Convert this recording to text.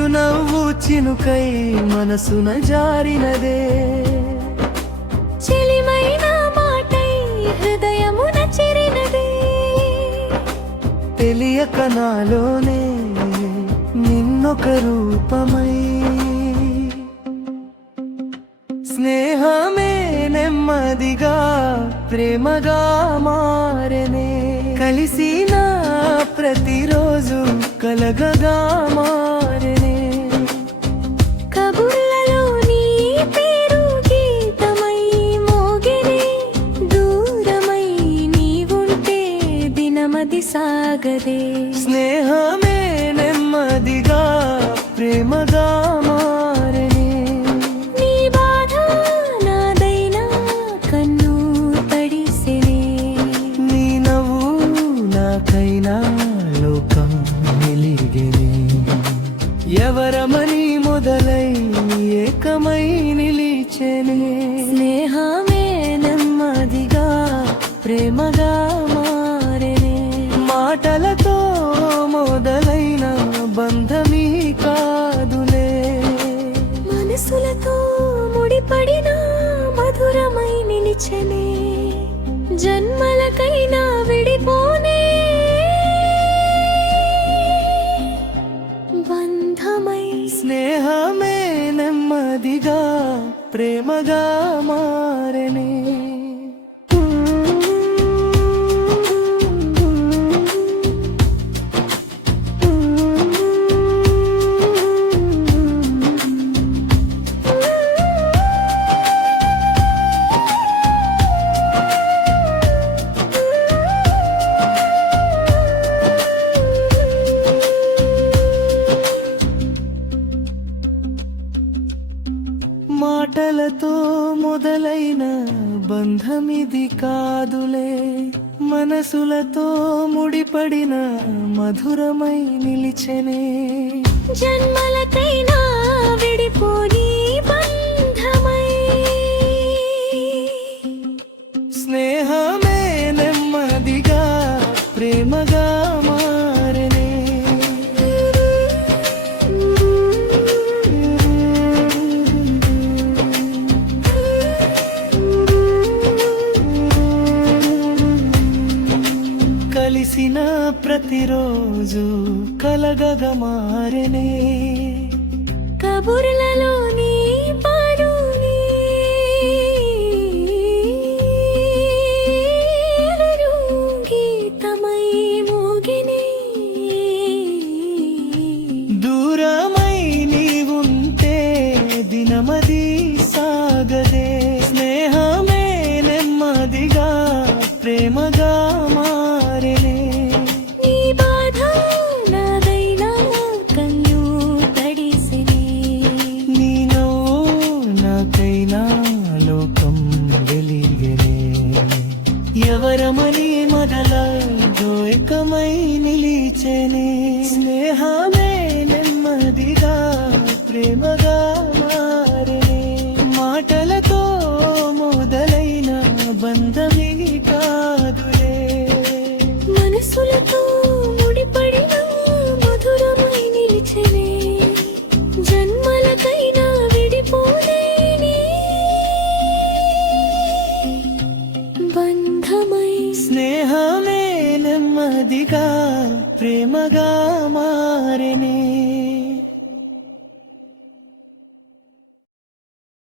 చిరునవ్వు చినుకై మనసున జారినదే, చెలిమైన మాటై హృదయమున చెరినదే, తెలియక నాలోనే నిన్నొక రూపమై స్నేహమే నెమ్మదిగా ప్రేమగా మారెనే, కలిసిన ప్రతిరోజు కలగగా మారెనే. కబుర్లలో నీ పేరు గీతమై మోగెనే, దూరమై నీవుంటే దినమది సాగదే. స్నేహమే నెమ్మదిగా ప్రేమగా మారెనే, నీ బాధ నాదైనా కన్ను తడిసెనే, నీ నవ్వు నాకైనా లోకం వెలిగెనే. ఎవరమని మొదలై ఏకమై నిలిచెనే, స్నేహమే నెమ్మదిగా ప్రేమగా మారెనే. మాటలతో మొదలైన బంధమీ కాదులే, మనసులతో ముడిపడిన మధురమై నిలిచెనే, జన్మలకైనా విడిపోనే బంధమై. స్నేహమే నెమ్మదిగా ప్రేమగా మారెనే. మాటలతో మొదలైన బంధమిది కాదులే, మనసులతో ముడిపడిన మధురమై నిలిచెనే, జన్మలకైనా విడిపోని బంధమై. స్నేహమే నెమ్మదిగా ప్రేమగా మారెనే. కలిసిన ప్రతిరోజు కలగగా మారెనే, కబుర్లలో నీ పాడు గీతమై మోగెనే, దూరమై నీవుంటే దినమది సాగదే. స్నేహమే నెమ్మదిగా ప్రేమగా మారెనే, నీ బాధ నాదైనా కన్ను తడిసెనే, నీ నవ్వు నాకైనా లోకం వెలిగెనే. ఎవరమని మొదలైదో ఏకమై నిలిచెనే, స్నేహమే నెమ్మదిగా ప్రేమగా మారెనే. మాటలతో మొదలైన బంధమి కాదులే, మనసులతో ముడిపడిన మధురమై నిలిచెనే, జన్మలకైనా విడిపోలేని బంధమై. స్నేహమే నెమ్మదిగా ప్రేమగా మారెనే.